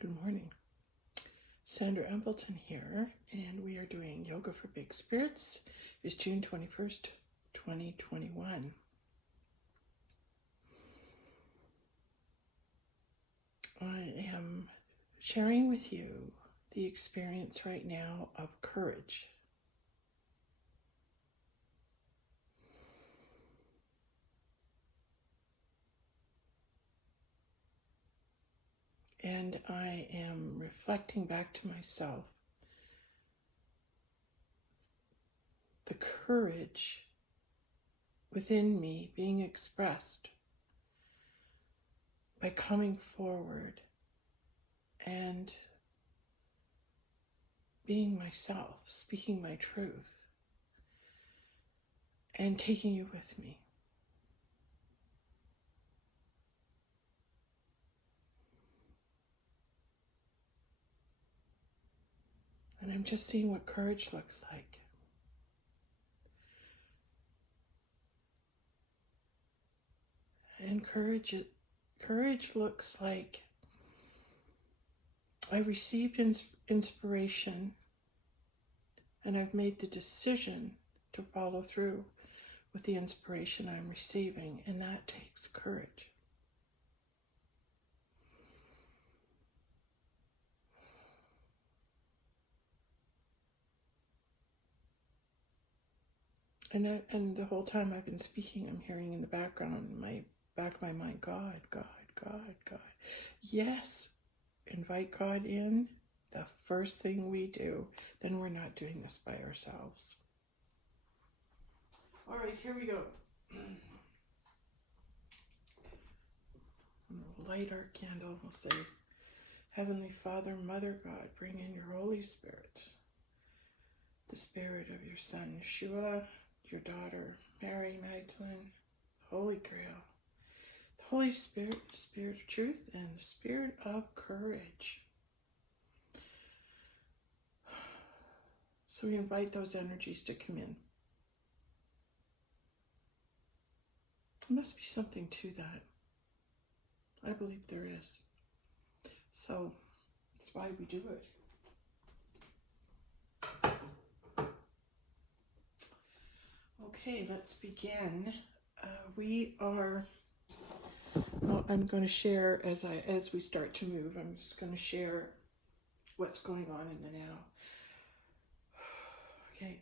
Good morning. Sandra Embleton here, and we are doing Yoga for Big Spirits. It's June 21st, 2021. I am sharing with you the experience right now of courage. And I am reflecting back to myself the courage within me being expressed by coming forward and being myself, speaking my truth, and taking you with me. And I'm just seeing what courage looks like. And courage looks like I received inspiration and I've made the decision to follow through with the inspiration I'm receiving, and that takes courage. And the whole time I've been speaking, I'm hearing in the background, in my back of my mind, God, God, God, God. Yes, invite God in. The first thing we do, then we're not doing this by ourselves. All right, here we go. We'll light our candle. We'll say, Heavenly Father, Mother God, bring in your Holy Spirit, the Spirit of your Son, Yeshua, your daughter, Mary Magdalene, Holy Grail, the Holy Spirit, the Spirit of truth, and the Spirit of courage. So we invite those energies to come in. There must be something to that. I believe there is. So that's why we do it. Okay, let's begin. I'm going to share as we start to move. I'm just going to share what's going on in the now. Okay.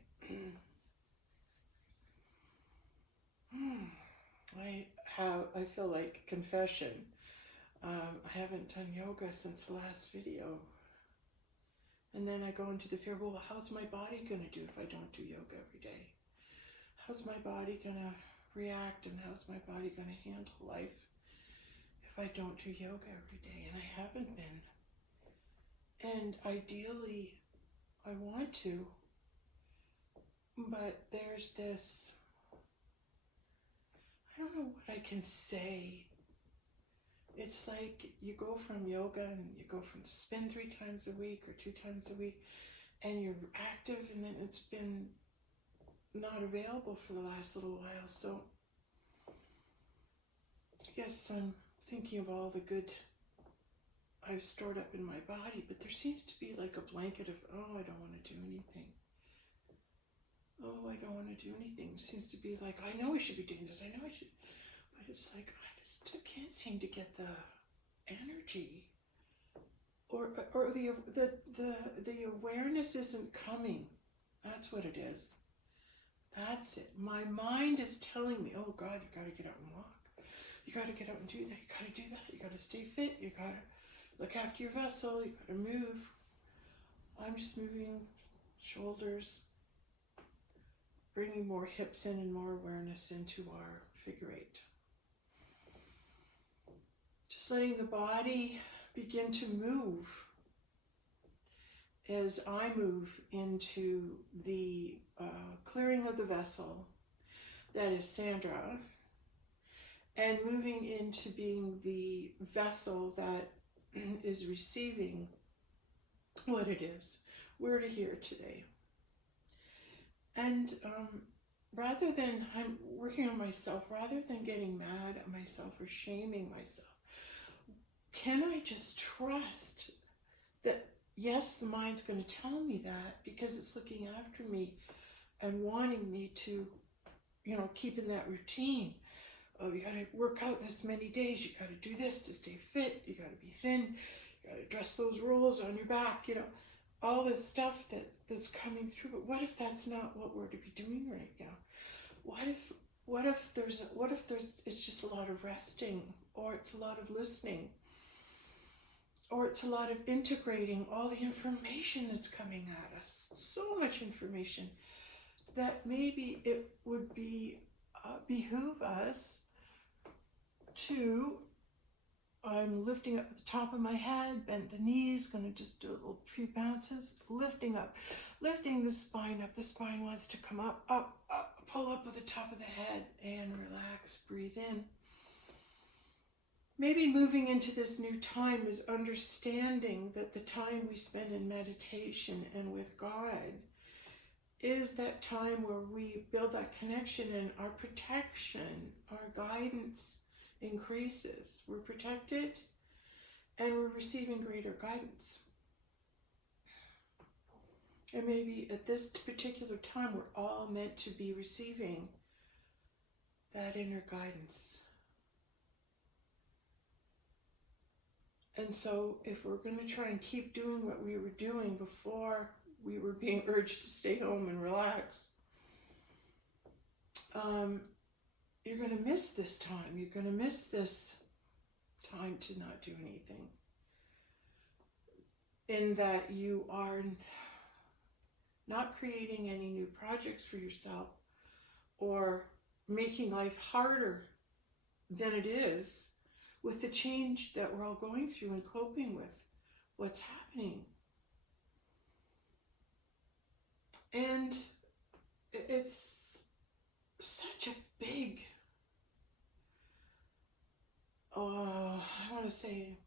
I feel like confession. I haven't done yoga since the last video. And then I go into the fear, well, how's my body going to do if I don't do yoga every day? How's my body going to react, and how's my body going to handle life if I don't do yoga every day? And I haven't been. And ideally, I want to, but there's this, I don't know what I can say. It's like you go from yoga and you go from spin 3 times a week or 2 times a week, and you're active, and then it's been not available for the last little while. So I guess I'm thinking of all the good I've stored up in my body, but there seems to be like a blanket of, oh, I don't want to do anything. Oh, I don't want to do anything. It seems to be like, I know I should be doing this. I know I should. But it's like, I just can't seem to get the energy. Or the awareness isn't coming. That's what it is. That's it. My mind is telling me, oh God, you got to get out and walk. You got to get out and do that. You got to do that. You got to stay fit. You got to look after your vessel. You got to move. I'm just moving shoulders, bringing more hips in and more awareness into our figure 8. Just letting the body begin to move as I move into the clearing of the vessel, that is Sandra, and moving into being the vessel that is receiving what it is we're to hear today. And rather than, I'm working on myself, rather than getting mad at myself or shaming myself, can I just trust that yes, the mind's going to tell me that because it's looking after me and wanting me to, keep in that routine. Oh, you got to work out this many days. You got to do this to stay fit. You got to be thin. You got to dress those rolls on your back. All this stuff that's coming through. But what if that's not what we're to be doing right now? What if there's it's just a lot of resting, or it's a lot of listening, or it's a lot of integrating all the information that's coming at us. So much information that maybe it would behoove us to, I'm lifting up at the top of my head, bent the knees, going to just do a few bounces, lifting up, lifting the spine up. The spine wants to come up, up, up, pull up at the top of the head and relax, breathe in. Maybe moving into this new time is understanding that the time we spend in meditation and with God is that time where we build that connection and our protection, our guidance increases. We're protected and we're receiving greater guidance. And maybe at this particular time, we're all meant to be receiving that inner guidance. And so if we're going to try and keep doing what we were doing before we were being urged to stay home and relax, you're going to miss this time. You're going to miss this time to not do anything. In that you are not creating any new projects for yourself or making life harder than it is with the change that we're all going through and coping with what's happening. And it's such a big, I want to say,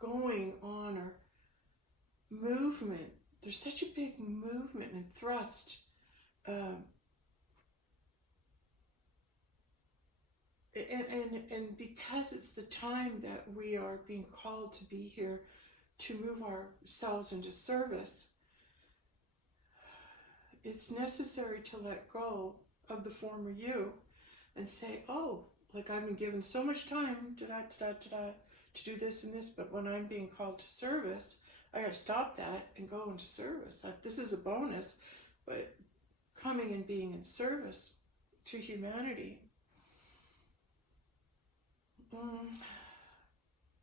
going on or movement. There's such a big movement and thrust. And because it's the time that we are being called to be here to move ourselves into service, it's necessary to let go of the former you and say, oh, like I've been given so much time to do this and this, but when I'm being called to service, I got to stop that and go into service. This is a bonus, but coming and being in service to humanity,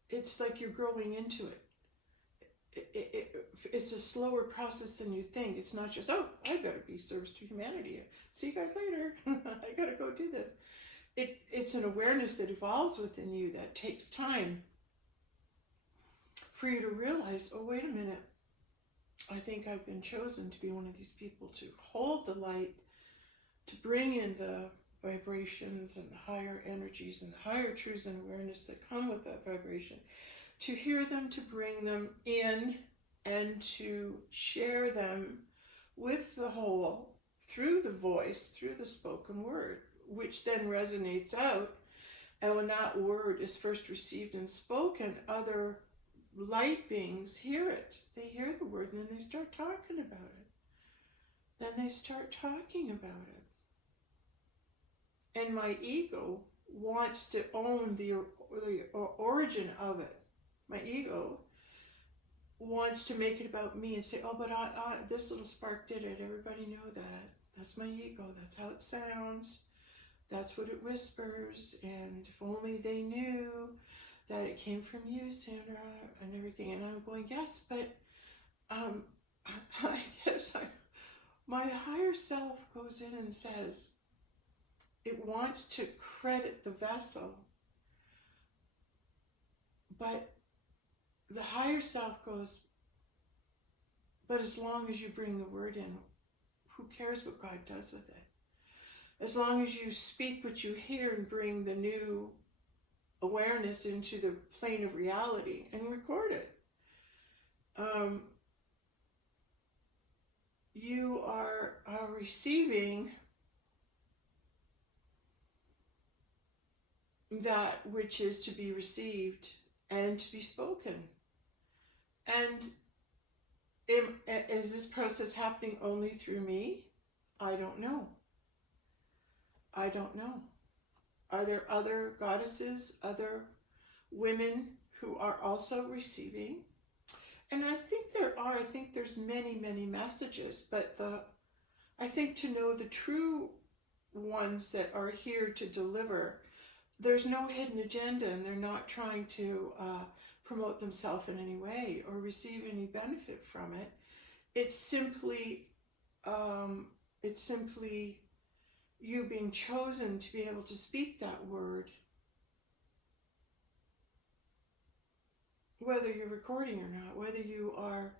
it's like you're growing into it. It's a slower process than you think. It's not just, oh, I better be service to humanity. See you guys later. I got to go do this. It's an awareness that evolves within you that takes time for you to realize, oh, wait a minute. I think I've been chosen to be one of these people to hold the light, to bring in the vibrations and the higher energies and the higher truths and awareness that come with that vibration, to hear them, to bring them in, and to share them with the whole through the voice, through the spoken word, which then resonates out. And when that word is first received and spoken, other light beings hear it. They hear the word and then they start talking about it. And my ego wants to own the origin of it. My ego wants to make it about me and say, oh, but this little spark did it. Everybody know that. That's my ego. That's how it sounds. That's what it whispers. And if only they knew that it came from you, Sandra, and everything. And I'm going, yes, but I guess my higher self goes in and says, it wants to credit the vessel, but the higher self goes, but as long as you bring the word in, who cares what God does with it? As long as you speak what you hear and bring the new awareness into the plane of reality and record it. You are receiving that which is to be received and to be spoken. And Is this process happening only through me? I don't know. I don't know. Are there other goddesses, other women who are also receiving? And I think there are. I think there's many, many messages, but I think to know the true ones that are here to deliver, there's no hidden agenda, and they're not trying to promote themselves in any way or receive any benefit from it. It's simply you being chosen to be able to speak that word, whether you're recording or not, whether you are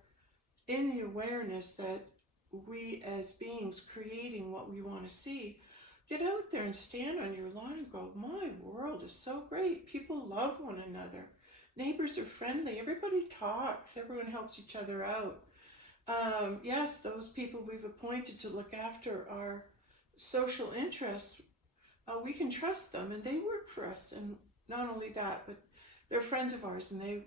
in the awareness that we as beings creating what we want to see. Get out there and stand on your lawn and go, my world is so great. People love one another. Neighbors are friendly. Everybody talks. Everyone helps each other out. Yes, those people we've appointed to look after our social interests, we can trust them, and they work for us. And not only that, but they're friends of ours, and they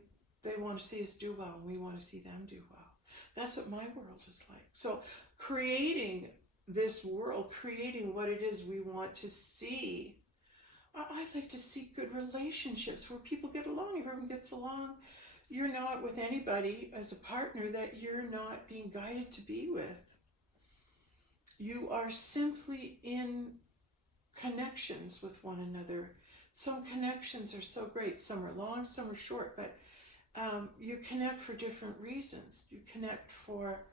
want to see us do well, and we want to see them do well. That's what my world is like. So creating this world, creating what it is we want to see. I like to see good relationships where people get along, everyone gets along. You're not with anybody as a partner that you're not being guided to be with. You are simply in connections with one another. Some connections are so great. Some are long, some are short, but you connect for different reasons. You connect for,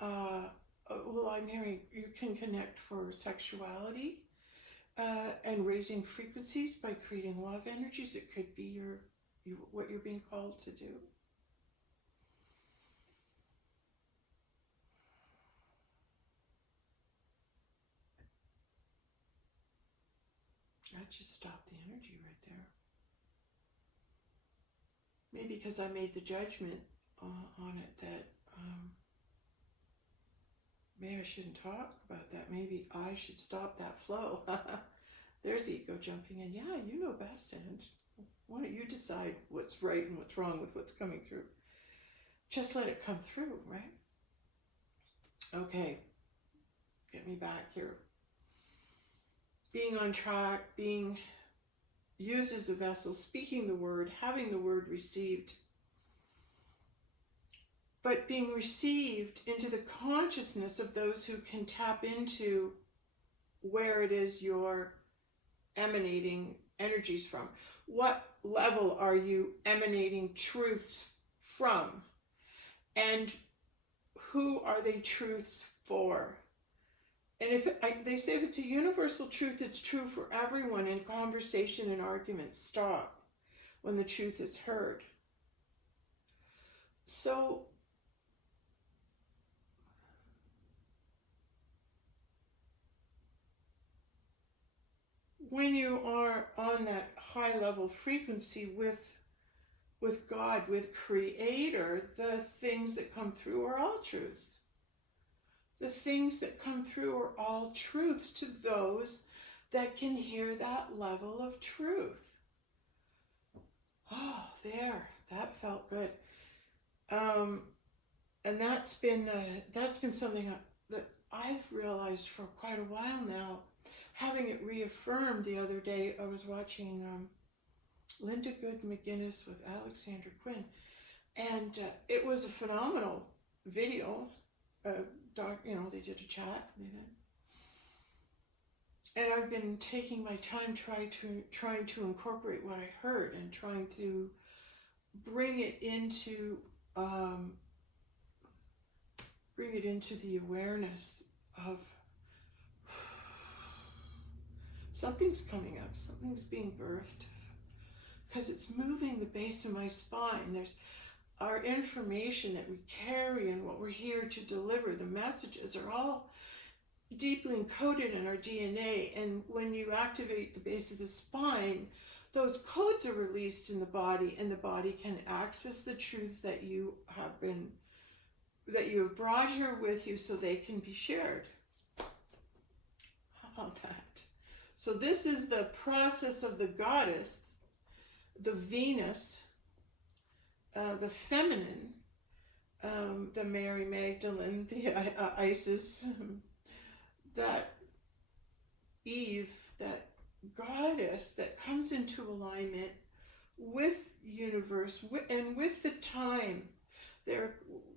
you can connect for sexuality and raising frequencies by creating love energies. It could be what you're being called to do. I just stopped the energy right there. Maybe because I made the judgment on it that maybe I shouldn't talk about that. Maybe I should stop that flow. There's ego jumping in. Yeah, you know best, and why don't you decide what's right and what's wrong with what's coming through? Just let it come through, right? Okay, get me back here. Being on track, being used as a vessel, speaking the word, having the word received, but being received into the consciousness of those who can tap into where it is you're emanating energies from. What level are you emanating truths from? And who are they truths for? And they say if it's a universal truth, it's true for everyone, and conversation and arguments stop when the truth is heard. So when you are on that high level frequency with God, with Creator, the things that come through are all truths. The things that come through are all truths to those that can hear that level of truth. Oh, there, that felt good. And that's been something that I've realized for quite a while now. Having it reaffirmed the other day, I was watching Linda Good McGinnis with Alexander Quinn, and it was a phenomenal video. They did a chat, and I've been taking my time trying to incorporate what I heard and trying to bring it into the awareness of something's coming up, something's being birthed, because it's moving the base of my spine. There's our information that we carry and what we're here to deliver. The messages are all deeply encoded in our DNA, and when you activate the base of the spine, those codes are released in the body, and the body can access the truths that you have brought here with you, so they can be shared. How about that? So this is the process of the goddess, the Venus, the feminine, the Mary Magdalene, the Isis, that Eve, that goddess that comes into alignment with universe and with the time. They're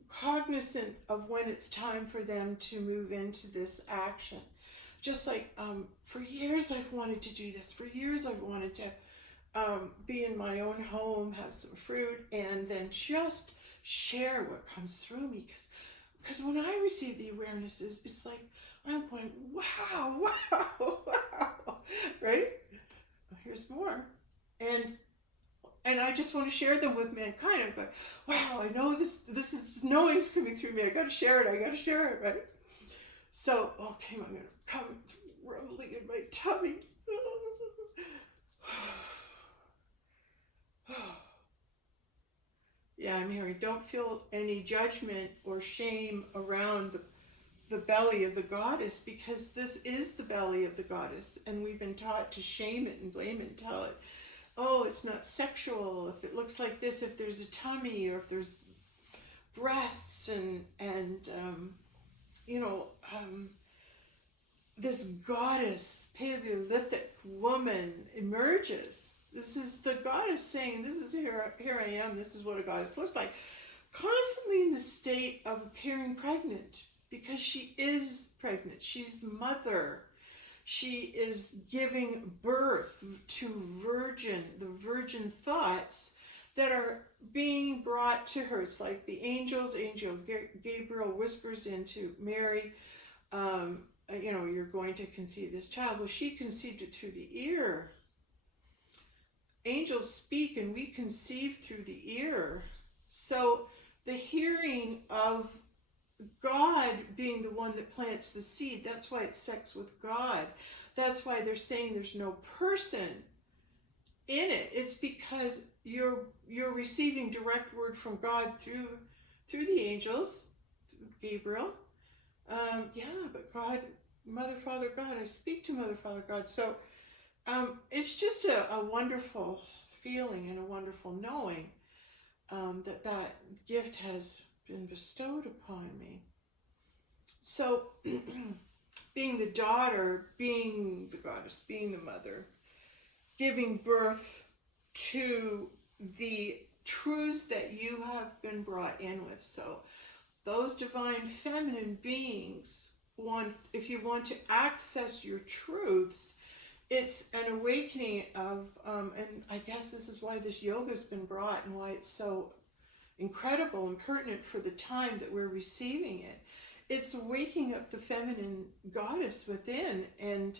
cognizant of when it's time for them to move into this action. Just like for years I've wanted to do this. For years I've wanted to be in my own home, have some fruit, and then just share what comes through me. Because when I receive the awarenesses, it's like I'm going, wow, wow, wow, right? Here's more. And I just want to share them with mankind. I'm going, wow, I know this is knowing's coming through me. I got to share it, right? So, okay, I'm going to come rumbling in my tummy. Yeah, I'm hearing, don't feel any judgment or shame around the belly of the goddess, because this is the belly of the goddess, and we've been taught to shame it and blame it and tell it, oh, it's not sexual if it looks like this, if there's a tummy or if there's breasts, and this goddess, Paleolithic woman emerges. This is the goddess saying, this is here I am, this is what a goddess looks like. Constantly in the state of appearing pregnant, because she is pregnant. She's the mother. She is giving birth to the virgin thoughts that are being brought to her. It's like the angel Gabriel whispers into Mary, you're going to conceive this child. Well, she conceived it through the ear. Angels speak and we conceive through the ear. So the hearing of God being the one that plants the seed, that's why it's sex with God. That's why they're saying there's no person in it. It's because you're receiving direct word from God through the angels, Gabriel. But God, Mother, Father, God, I speak to Mother, Father, God. So it's just a wonderful feeling and a wonderful knowing that gift has been bestowed upon me. So being the daughter, being the goddess, being the mother, giving birth to the truths that you have been brought in with. So those divine feminine beings if you want to access your truths, it's an awakening of, and I guess this is why this yoga's been brought and why it's so incredible and pertinent for the time that we're receiving it. It's waking up the feminine goddess within. And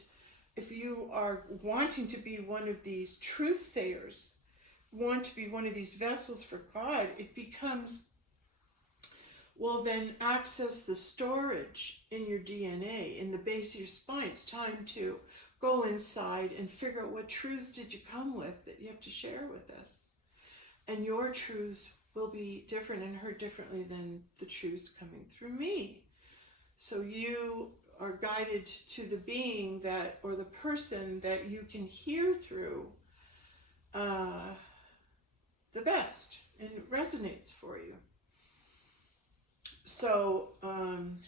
if you are wanting to be one of these truth sayers, want to be one of these vessels for God, it becomes, well, then access the storage in your DNA, in the base of your spine. It's time to go inside and figure out what truths did you come with that you have to share with us. And your truths will be different and heard differently than the truths coming through me. So you are guided to the being that, or the person that you can hear through the best, and it resonates for you. So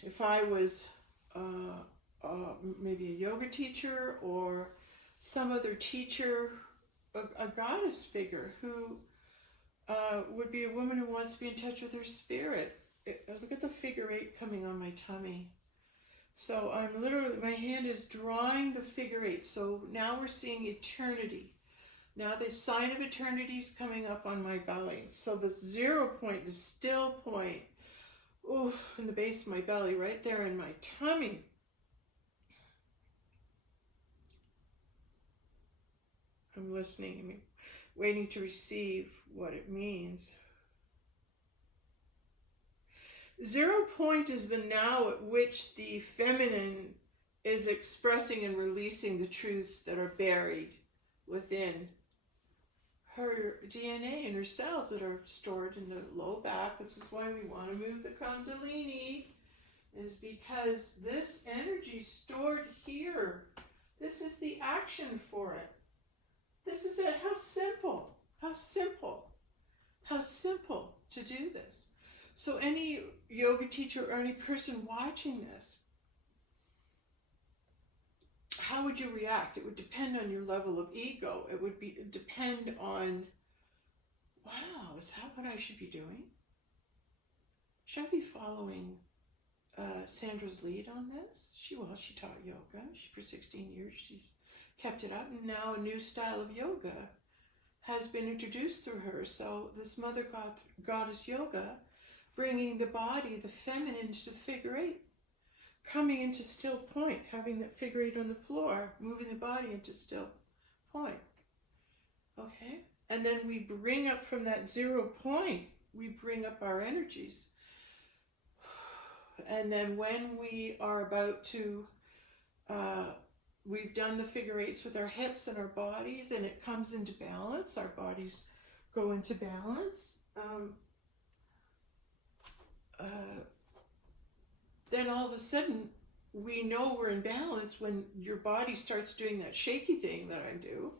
if I was maybe a yoga teacher or some other teacher, a goddess figure who would be a woman who wants to be in touch with her spirit. Look at the figure 8 coming on my tummy. So I'm literally, my hand is drawing the figure 8. So now we're seeing eternity. Now the sign of eternity is coming up on my belly. So the 0 point, the still point, in the base of my belly, right there in my tummy. I'm listening, I'm waiting to receive what it means. 0 point is the now at which the feminine is expressing and releasing the truths that are buried within her DNA and her cells that are stored in the low back, which is why we want to move the Kundalini, is because this energy is stored here. This is the action for it. This is it. How simple to do this. So any yoga teacher or any person watching this, how would you react? It would depend on your level of ego. It would depend on, wow, is that what I should be doing? Should I be following Sandra's lead on this? She taught yoga. For 16 years she's kept it up, and now a new style of yoga has been introduced through her. So this Mother Goddess yoga, bringing the body, the feminine, to figure eight, coming into still point, having that figure eight on the floor, moving the body into still point. Okay? And then we bring up from that 0 point, we bring up our energies. And then when we are about to, we've done the figure eights with our hips and our bodies, and it comes into balance, our bodies go into balance. Then all of a sudden, we know we're in balance when your body starts doing that shaky thing that I do,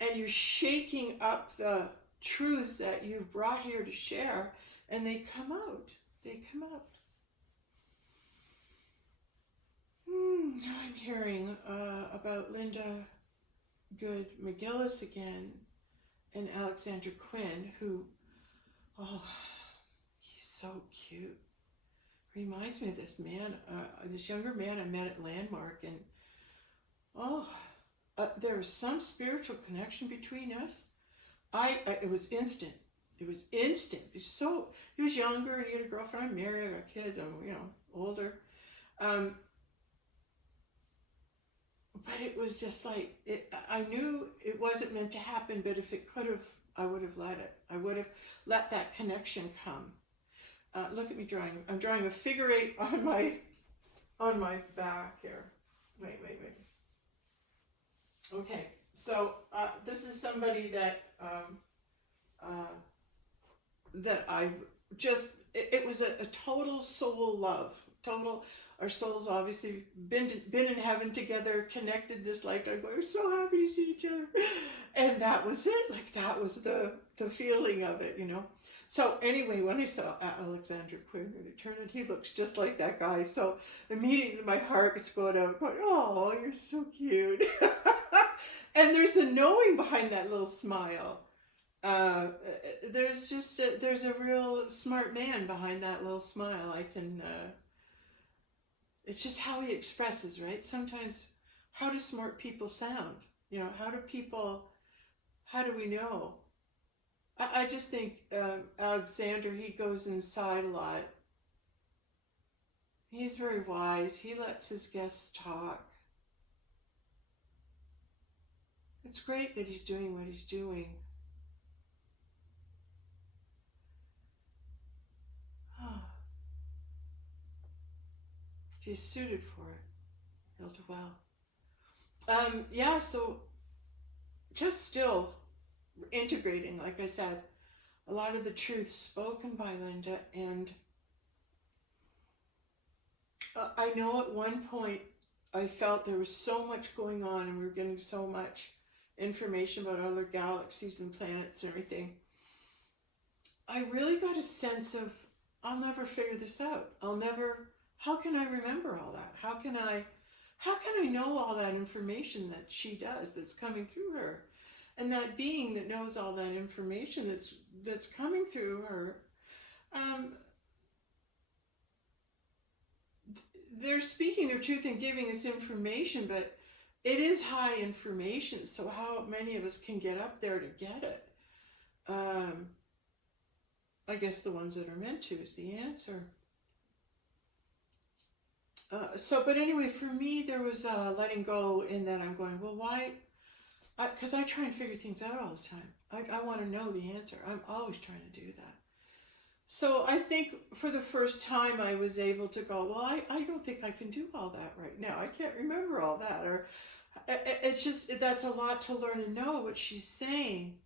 and you're shaking up the truths that you've brought here to share, and they come out. They come out. Now I'm hearing about Linda Good McGillis again, and Alexander Quinn, who, oh, he's so cute. Reminds me of this man, this younger man I met at Landmark, and there was some spiritual connection between us. It was instant. It was instant. He was younger, and he had a girlfriend. I'm married, I got kids. I'm older. But it was just like, I knew it wasn't meant to happen, but if it could have, I would have let it. I would have let that connection come. Look at me drawing. I'm drawing a figure eight on my back here. Wait. Okay, so this is somebody that I just, it was a total soul love. Our souls obviously been in heaven together, connected this lifetime. We're so happy to see each other, and that was it. Like, that was the feeling of it, So anyway, when I saw Alexander Quinn, it turned out he looks just like that guy. So immediately my heart was going out, going, "Oh, you're so cute." And there's a knowing behind that little smile. There's a real smart man behind that little smile. It's just how he expresses, right? Sometimes, how do smart people sound? How do we know? I just think Alexander, he goes inside a lot. He's very wise. He lets his guests talk. It's great that he's doing what he's doing. He's suited for it. He'll do well. So just still integrating, like I said, a lot of the truth spoken by Linda, and I know at one point I felt there was so much going on, and we were getting so much information about other galaxies and planets and everything. I really got a sense of, I'll never figure this out. How can I remember all that? How can I know all that information that she does, that's coming through her? And that being that knows all that information that's coming through her, they're speaking their truth and giving us information, but it is high information, so how many of us can get up there to get it? I guess the ones that are meant to is the answer. But anyway, for me, there was letting go in that I'm going, well, why? Because I try and figure things out all the time. I want to know the answer. I'm always trying to do that. So I think for the first time I was able to go, well, I don't think I can do all that right now. I can't remember all that. Or it's just, that's a lot to learn and know what she's saying.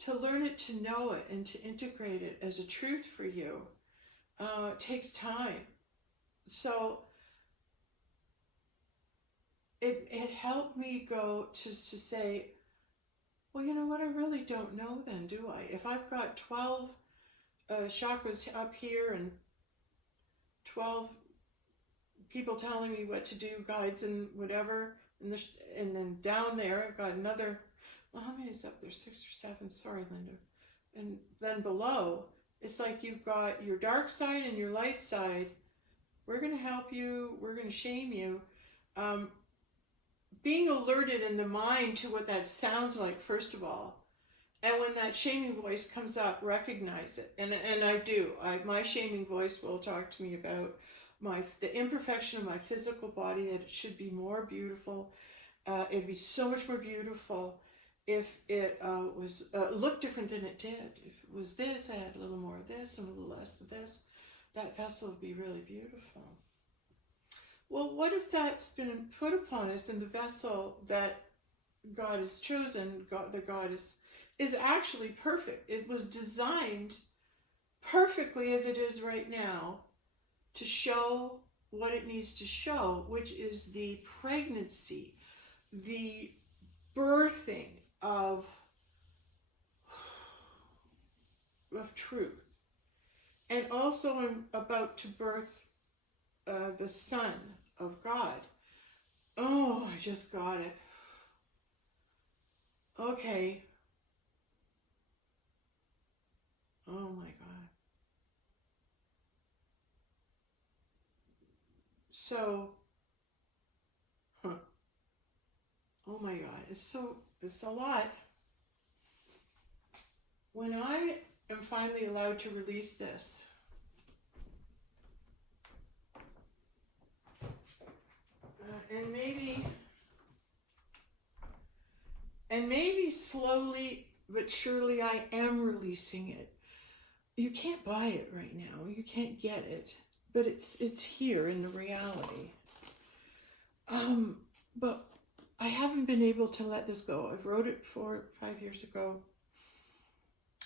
To learn it, to know it, and to integrate it as a truth for you takes time. So it helped me go to say, well, you know what, I really don't know then, do I? If I've got 12 chakras up here and 12 people telling me what to do, guides and whatever. And then down there, I've got another, well, how many is up there? 6 or 7, sorry, Linda. And then below, it's like you've got your dark side and your light side. We're going to help you. We're going to shame you. Being alerted in the mind to what that sounds like, first of all. And when that shaming voice comes up, recognize it. And I do. My shaming voice will talk to me about the imperfection of my physical body, that it should be more beautiful. It'd be so much more beautiful if it was looked different than it did. If it was this, I had a little more of this and a little less of this. That vessel would be really beautiful. Well, what if that's been put upon us, and the vessel that God has chosen, the God is actually perfect. It was designed perfectly as it is right now to show what it needs to show, which is the pregnancy, the birthing of truth. And also I'm about to birth the Son of God. Oh, I just got it. Okay. Oh my God. So, oh my God, it's a lot. When I am finally allowed to release this, and maybe slowly but surely I am releasing it. You can't buy it right now. You can't get it, but it's here in the reality. But I haven't been able to let this go. I wrote it 4 or 5 years ago.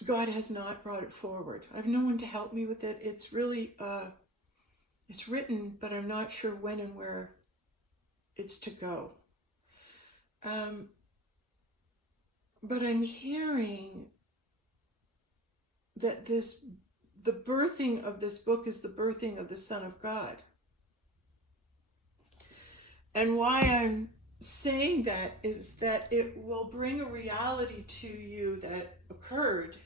God has not brought it forward. I have no one to help me with it. It's really, it's written, but I'm not sure when and where it's to go. But I'm hearing that the birthing of this book is the birthing of the Son of God. And why I'm saying that is that it will bring a reality to you that occurred.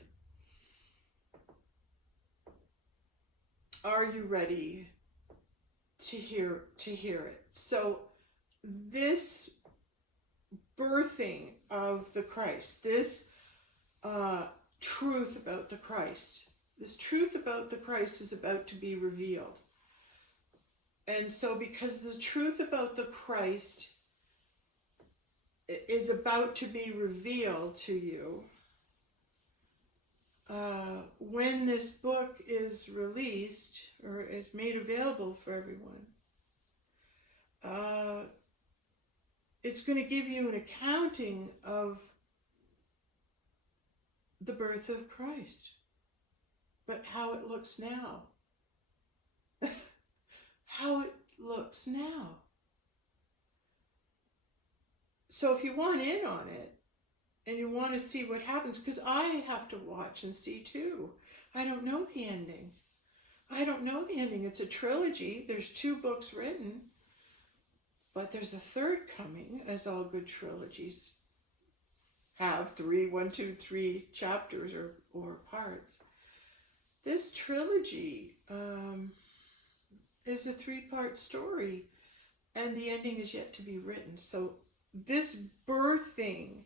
Are you ready to hear it? So this birthing of the Christ, this truth about the Christ, this truth about the Christ is about to be revealed. And so because the truth about the Christ is about to be revealed to you, when this book is released or it's made available for everyone, it's going to give you an accounting of the birth of Christ, but how it looks now. How it looks now. So if you want in on it and you want to see what happens, because I have to watch and see too. I don't know the ending. It's a trilogy. There's 2 books written, but there's a third coming, as all good trilogies have 1, 2, 3 chapters or parts. This trilogy is a 3-part story, and the ending is yet to be written. So this birthing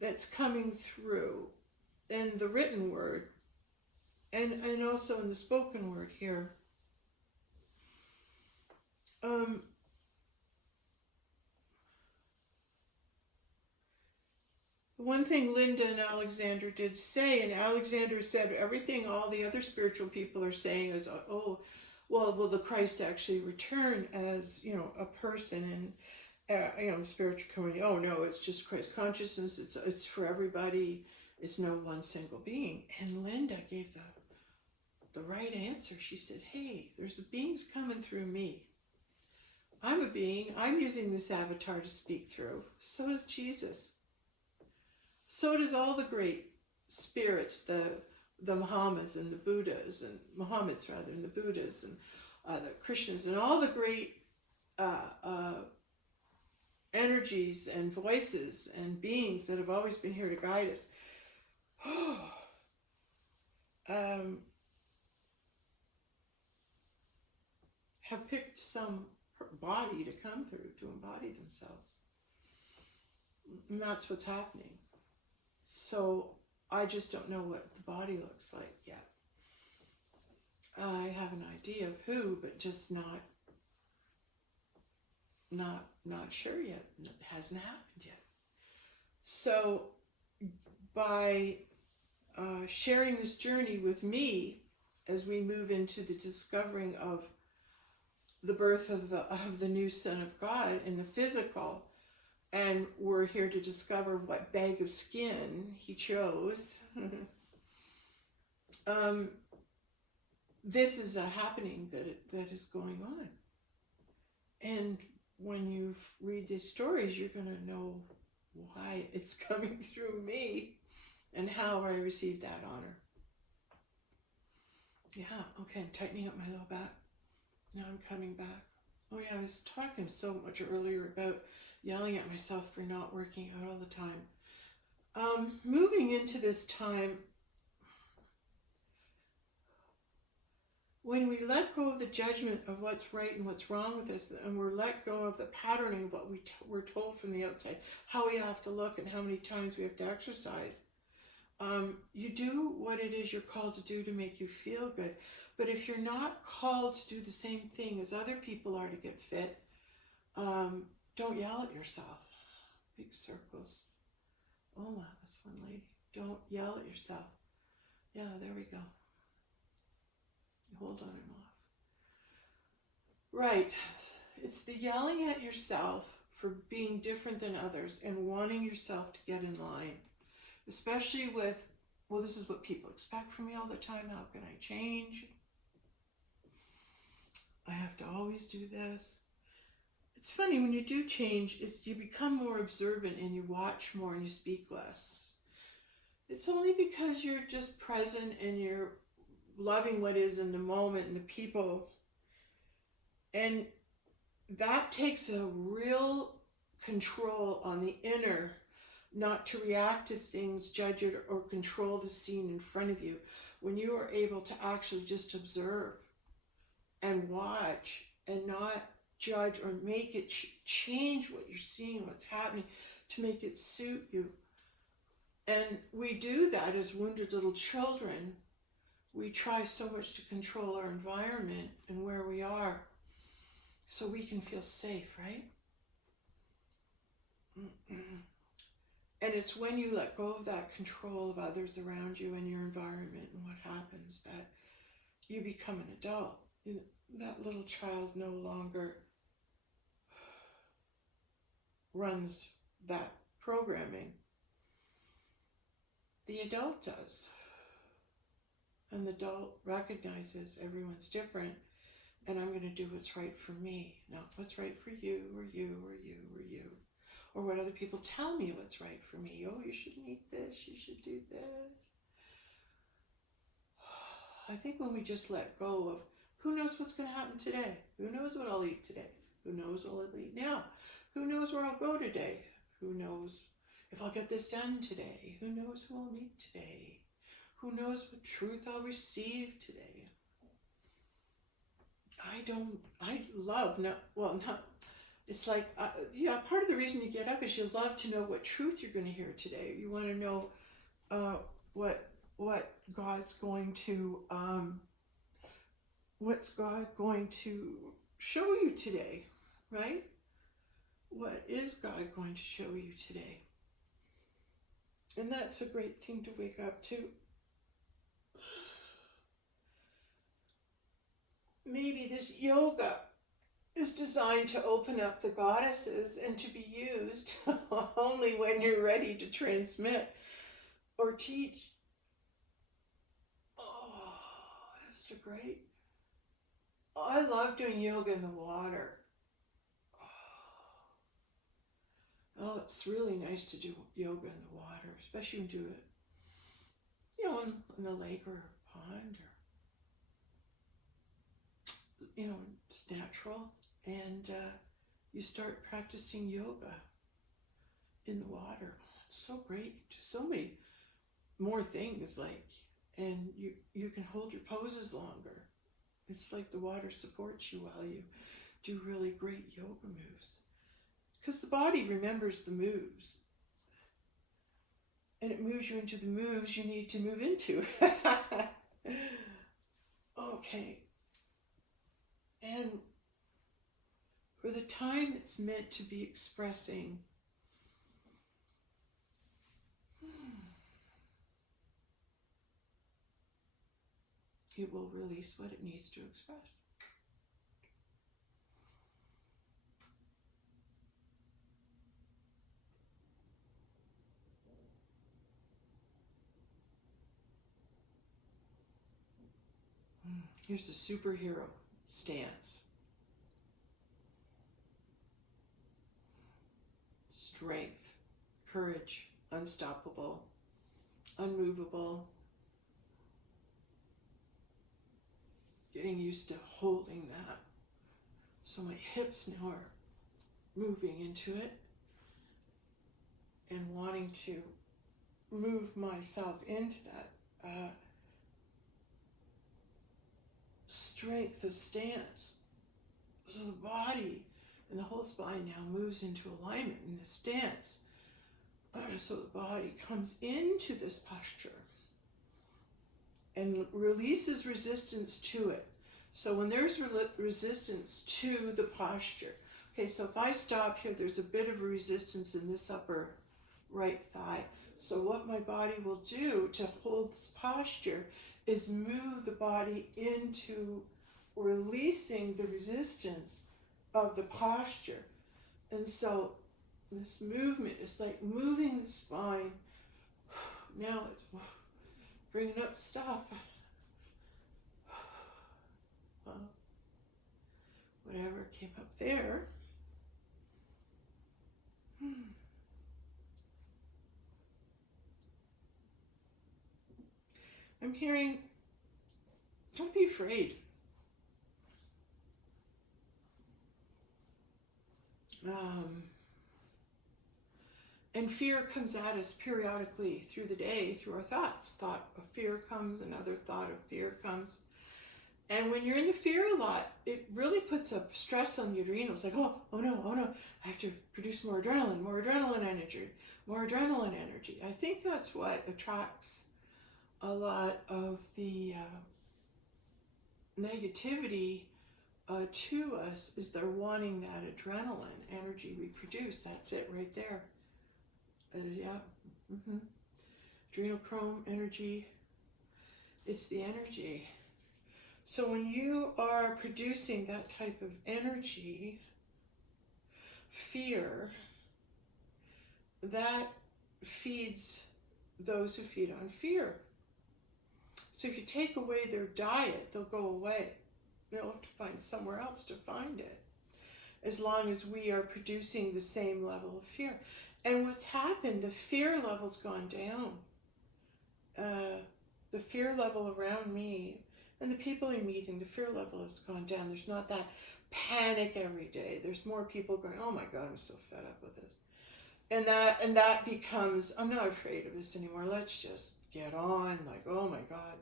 that's coming through in the written word and also in the spoken word here, one thing Linda and Alexander did say, and Alexander said everything all the other spiritual people are saying is, oh, well, will the Christ actually return as, a person? And, the spiritual community, oh no, it's just Christ consciousness. It's for everybody. It's no one single being. And Linda gave the right answer. She said, hey, there's beings coming through me. I'm a being. I'm using this avatar to speak through. So does Jesus. So does all the great spirits, the the Muhammads and the Buddhas, and Muhammads rather, and the Buddhas, and the Krishnas, and all the great energies and voices and beings that have always been here to guide us, have picked some body to come through to embody themselves. And that's what's happening. So I just don't know what the body looks like yet. I have an idea of who, but just not sure yet. It hasn't happened yet. So by sharing this journey with me as we move into the discovering of the birth of the new Son of God in the physical, and we're here to discover what bag of skin he chose. This is a happening that is going on. And when you read these stories, you're going to know why it's coming through me and how I received that honor. Yeah, okay, I'm tightening up my low back. Now I'm coming back. Oh yeah, I was talking so much earlier about yelling at myself for not working out all the time. Moving into this time, when we let go of the judgment of what's right and what's wrong with us, and we're let go of the patterning of what we're told from the outside, how we have to look and how many times we have to exercise, you do what it is you're called to do to make you feel good. But if you're not called to do the same thing as other people are to get fit, don't yell at yourself. Big circles. Oh wow, that's one lady. Don't yell at yourself. Yeah, there we go. Hold on and off. Right. It's the yelling at yourself for being different than others and wanting yourself to get in line. Especially with, well, this is what people expect from me all the time. How can I change? I have to always do this. It's funny, when you do change, you become more observant and you watch more and you speak less. It's only because you're just present and you're loving what is in the moment and the people. And that takes a real control on the inner, not to react to things, judge it, or control the scene in front of you. When you are able to actually just observe and watch and not judge or make it change what you're seeing, what's happening, to make it suit you. And we do that as wounded little children. We try so much to control our environment and where we are so we can feel safe, right? And it's when you let go of that control of others around you and your environment and what happens that you become an adult. That little child no longer runs that programming. The adult does. And the adult recognizes everyone's different, and I'm going to do what's right for me, not what's right for you or you or you or you, or what other people tell me what's right for me. Oh, you shouldn't eat this, you should do this. I think when we just let go of, who knows what's going to happen today? Who knows what I'll eat today? Who knows what I'll eat now? Who knows where I'll go today? Who knows if I'll get this done today? Who knows who I'll meet today? Who knows what truth I'll receive today? It's like, part of the reason you get up is you love to know what truth you're going to hear today. You want to know what God's going to, what's God going to show you today, right? What is God going to show you today? And that's a great thing to wake up to. Maybe this yoga is designed to open up the goddesses and to be used only when you're ready to transmit or teach. Oh, that's great. I love doing yoga in the water. Oh, it's really nice to do yoga in the water, especially when you do it in a lake or a pond, or it's natural, and you start practicing yoga in the water. It's so great. Just so many more things, and you can hold your poses longer. It's like the water supports you while you do really great yoga moves. Because the body remembers the moves. And it moves you into the moves you need to move into. Okay. And for the time it's meant to be expressing, it will release what it needs to express. Here's the superhero stance. Strength, courage, unstoppable, unmovable. Getting used to holding that. So my hips now are moving into it and wanting to move myself into that strength of stance. So the body and the whole spine now moves into alignment in this stance. So the body comes into this posture and releases resistance to it. So when there's resistance to the posture, okay, so if I stop here, there's a bit of a resistance in this upper right thigh. So what my body will do to hold this posture is move the body into releasing the resistance of the posture. And so this movement is like moving the spine. Now it's bringing up stuff. Well, whatever came up there. I'm hearing, don't be afraid. And fear comes at us periodically through the day, through our thoughts. Thought of fear comes, another thought of fear comes. And when you're in the fear a lot, it really puts a stress on the adrenals. Like, oh no, I have to produce more adrenaline energy. I think that's what attracts a lot of the negativity to us, is they're wanting that adrenaline energy we produce. That's it right there. Adrenochrome energy. It's the energy. So when you are producing that type of energy, fear, that feeds those who feed on fear. So if you take away their diet, they'll go away. They'll have to find somewhere else to find it, as long as we are producing the same level of fear. And what's happened, the fear level's gone down. The fear level around me and the people I'm meeting, the fear level has gone down. There's not that panic every day. There's more people going, oh my God, I'm so fed up with this. And that becomes, I'm not afraid of this anymore. Let's just get on. Like, oh my God,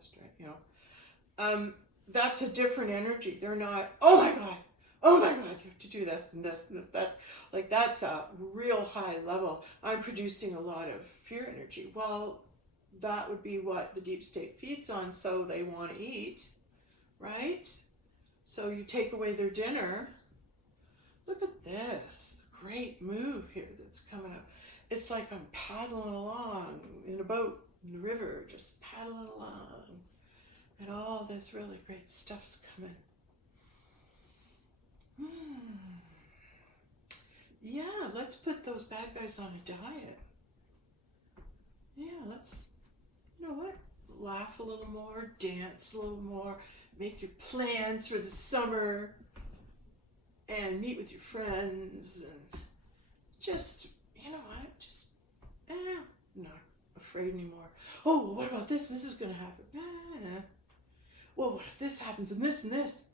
that's a different energy. They're not, oh my God, you have to do this and this and this, that. Like, that's a real high level. I'm producing a lot of fear energy. Well, that would be what the deep state feeds on, so they want to eat, right? So you take away their dinner. Look at this, great move here that's coming up. It's like I'm paddling along in a boat in the river, just paddling along, and all this really great stuff's coming. Yeah, let's put those bad guys on a diet. Yeah, let's, you know what, laugh a little more, dance a little more, make your plans for the summer, and meet with your friends, and just, you know what, just, not afraid anymore. Oh, what about this? This is going to happen. Well, what if this happens and this and this?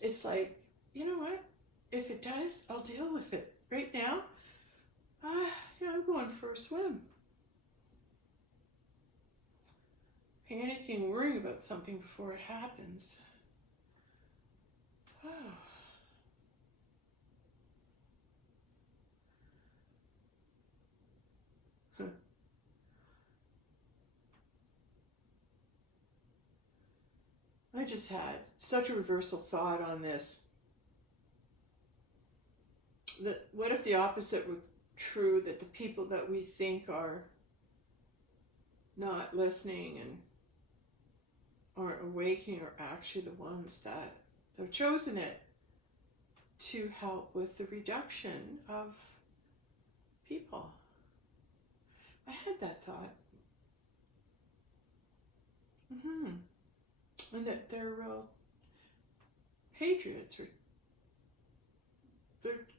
It's like, you know what? If it does, I'll deal with it. Right now, I'm going for a swim. Panicking, worrying about something before it happens. Oh. I just had such a reversal thought on this. That what if the opposite were true, that the people that we think are not listening and aren't awakening are actually the ones that have chosen it to help with the reduction of people. I had that thought. And that they're real patriots, or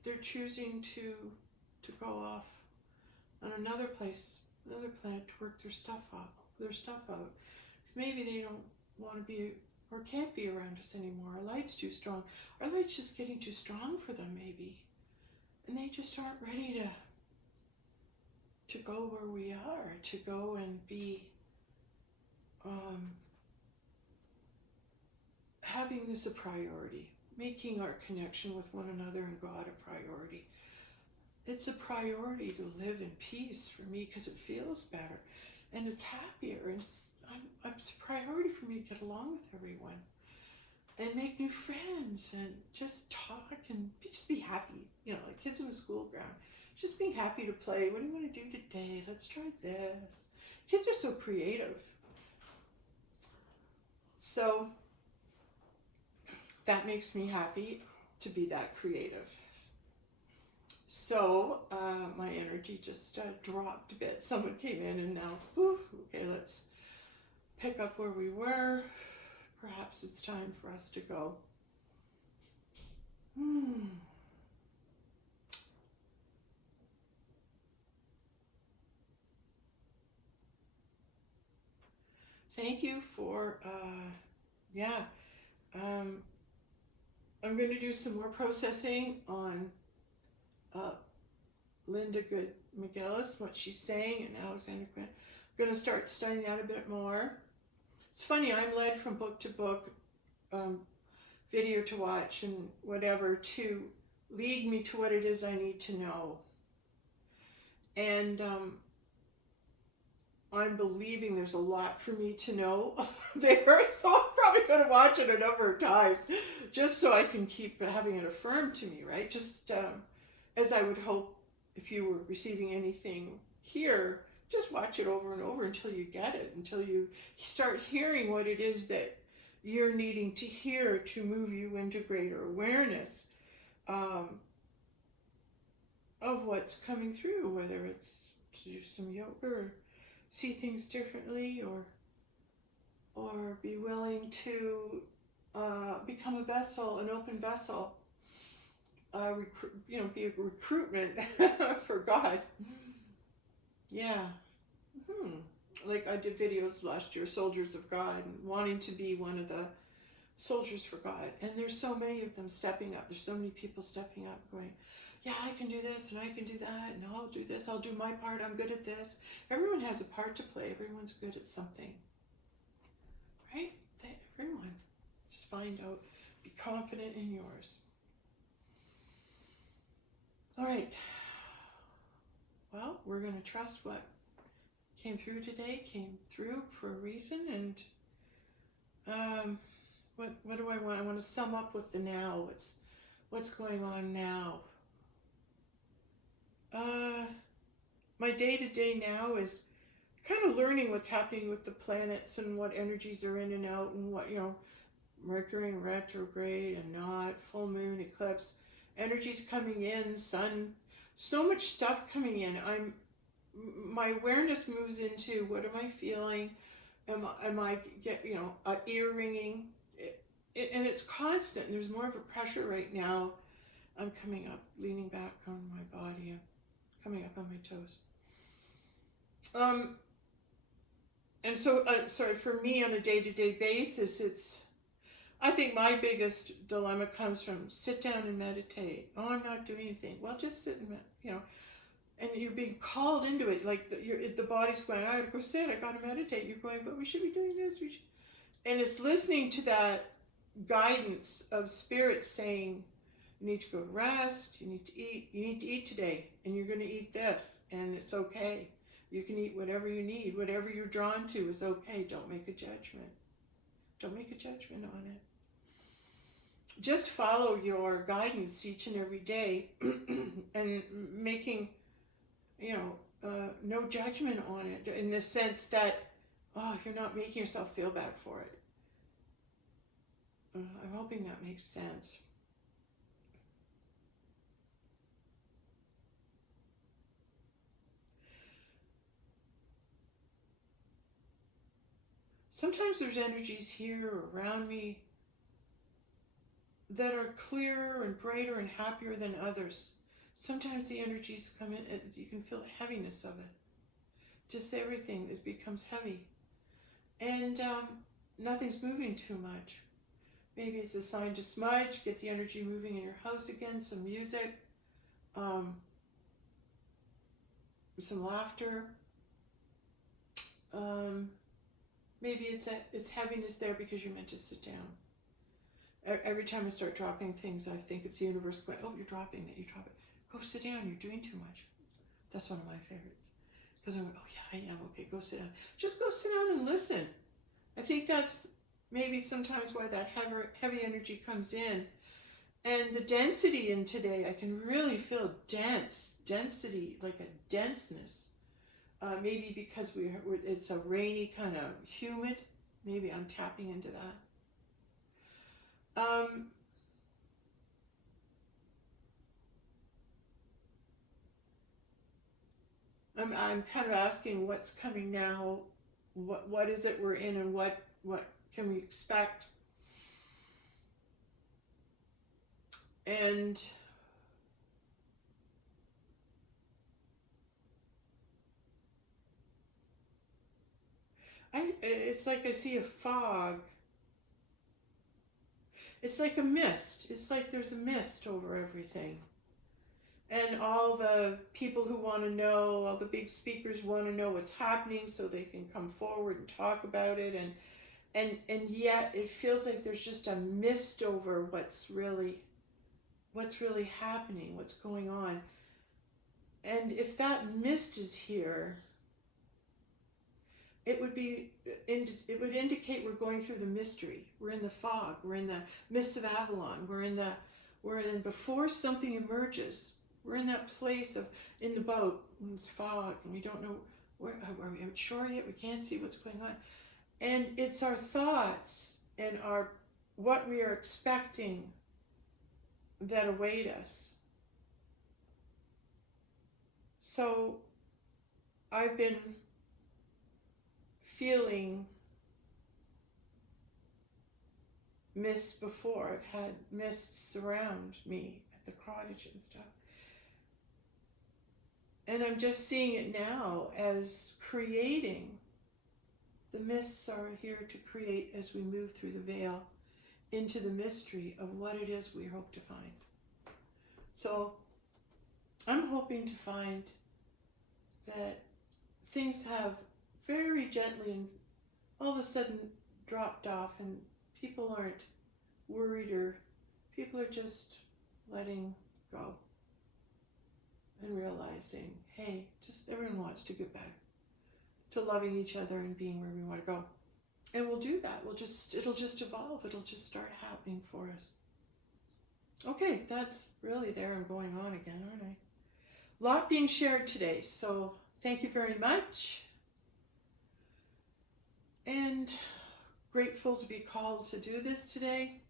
they're choosing to go off on another place, another planet, to work their stuff out. Maybe they don't want to be or can't be around us anymore. Our light's too strong. Our light's just getting too strong for them, maybe, and they just aren't ready to go where we are, to go and be having this a priority, making our connection with one another and God a priority. It's a priority to live in peace for me because it feels better and it's happier, and it's a priority for me to get along with everyone and make new friends and just talk and just be happy. Like kids in a school ground, just being happy to play. What do you want to do today? Let's try this. Kids are so creative. So that makes me happy to be that creative. So my energy just dropped a bit. Someone came in and now, okay, let's pick up where we were. Perhaps it's time for us to go. Thank you for, I'm going to do some more processing on Linda Good McGillis, what she's saying, and Alexander Quinn. I'm going to start studying that a bit more. It's funny, I'm led from book to book, video to watch, and whatever, to lead me to what it is I need to know. And I'm believing there's a lot for me to know there, so I'm probably going to watch it a number of times just so I can keep having it affirmed to me, right? Just as I would hope if you were receiving anything here, just watch it over and over until you get it, until you start hearing what it is that you're needing to hear to move you into greater awareness of what's coming through, whether it's to do some yoga or see things differently, or be willing to become a vessel, an open vessel, be a recruitment for God. Yeah. Like I did videos last year, Soldiers of God, and wanting to be one of the soldiers for God. And there's so many of them stepping up. There's so many people stepping up going, yeah, I can do this and I can do that and I'll do this. I'll do my part. I'm good at this. Everyone has a part to play. Everyone's good at something. Right? Everyone. Just find out. Be confident in yours. All right. Well, we're going to trust what came through today, came through for a reason. And what do I want? I want to sum up with the now. What's going on now? My day-to-day now is kind of learning what's happening with the planets and what energies are in and out, and what, Mercury in retrograde and not, full moon, eclipse, energies coming in, sun, so much stuff coming in. My awareness moves into, what am I feeling? Am I ear ringing? And it's constant. There's more of a pressure right now. I'm coming up, leaning back on my body. I'm coming up on my toes. And so, sorry, for me on a day-to-day basis, I think my biggest dilemma comes from sit down and meditate. Oh, I'm not doing anything. Well, just sit and, and you're being called into it. Like the body's going, I gotta go sit, I gotta meditate. You're going, but we should be doing this. And it's listening to that guidance of spirit saying, you need to go rest, you need to eat today, and you're going to eat this, and it's okay. You can eat whatever you need, whatever you're drawn to is okay. Don't make a judgment. Don't make a judgment on it. Just follow your guidance each and every day and making, no judgment on it in the sense that, you're not making yourself feel bad for it. I'm hoping that makes sense. Sometimes there's energies here or around me that are clearer and brighter and happier than others. Sometimes the energies come in and you can feel the heaviness of it. Just everything, it becomes heavy. And nothing's moving too much. Maybe it's a sign to smudge, get the energy moving in your house again, some music, some laughter. Maybe it's heaviness there because you're meant to sit down. Every time I start dropping things, I think it's the universe going, oh, you're dropping it, you drop it. Go sit down, you're doing too much. That's one of my favorites. Because I'm like, oh yeah, I am, okay, go sit down. Just go sit down and listen. I think that's maybe sometimes why that heavy energy comes in. And the density in today, I can really feel density, like a denseness. Maybe because it's a rainy kind of humid. Maybe I'm tapping into that. I'm kind of asking what's coming now. What is it we're in, and what can we expect? And it's like I see a fog. It's like a mist. It's like there's a mist over everything. And all the people who want to know, all the big speakers want to know what's happening so they can come forward and talk about it. And yet it feels like there's just a mist over what's really happening, what's going on. And if that mist is here, it would indicate we're going through the mystery. We're in the fog. We're in the mist of Avalon. We're in before something emerges. We're in that place in the boat when it's fog and we don't know where are we at shore yet. We can't see what's going on, and it's our thoughts and what we are expecting that await us. So I've been feeling mists before. I've had mists around me at the cottage and stuff. And I'm just seeing it now as creating. The mists are here to create as we move through the veil into the mystery of what it is we hope to find. So I'm hoping to find that things have very gently and all of a sudden dropped off, and people aren't worried, or people are just letting go and realizing, hey, just everyone wants to get back to loving each other and being where we want to go. And we'll do that. It'll just evolve. It'll just start happening for us. Okay, that's really there. I'm going on again, aren't I? A lot being shared today, so thank you very much. And grateful to be called to do this today.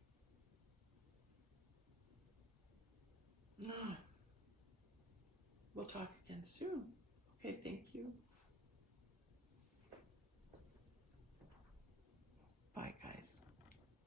We'll talk again soon. Okay, thank you.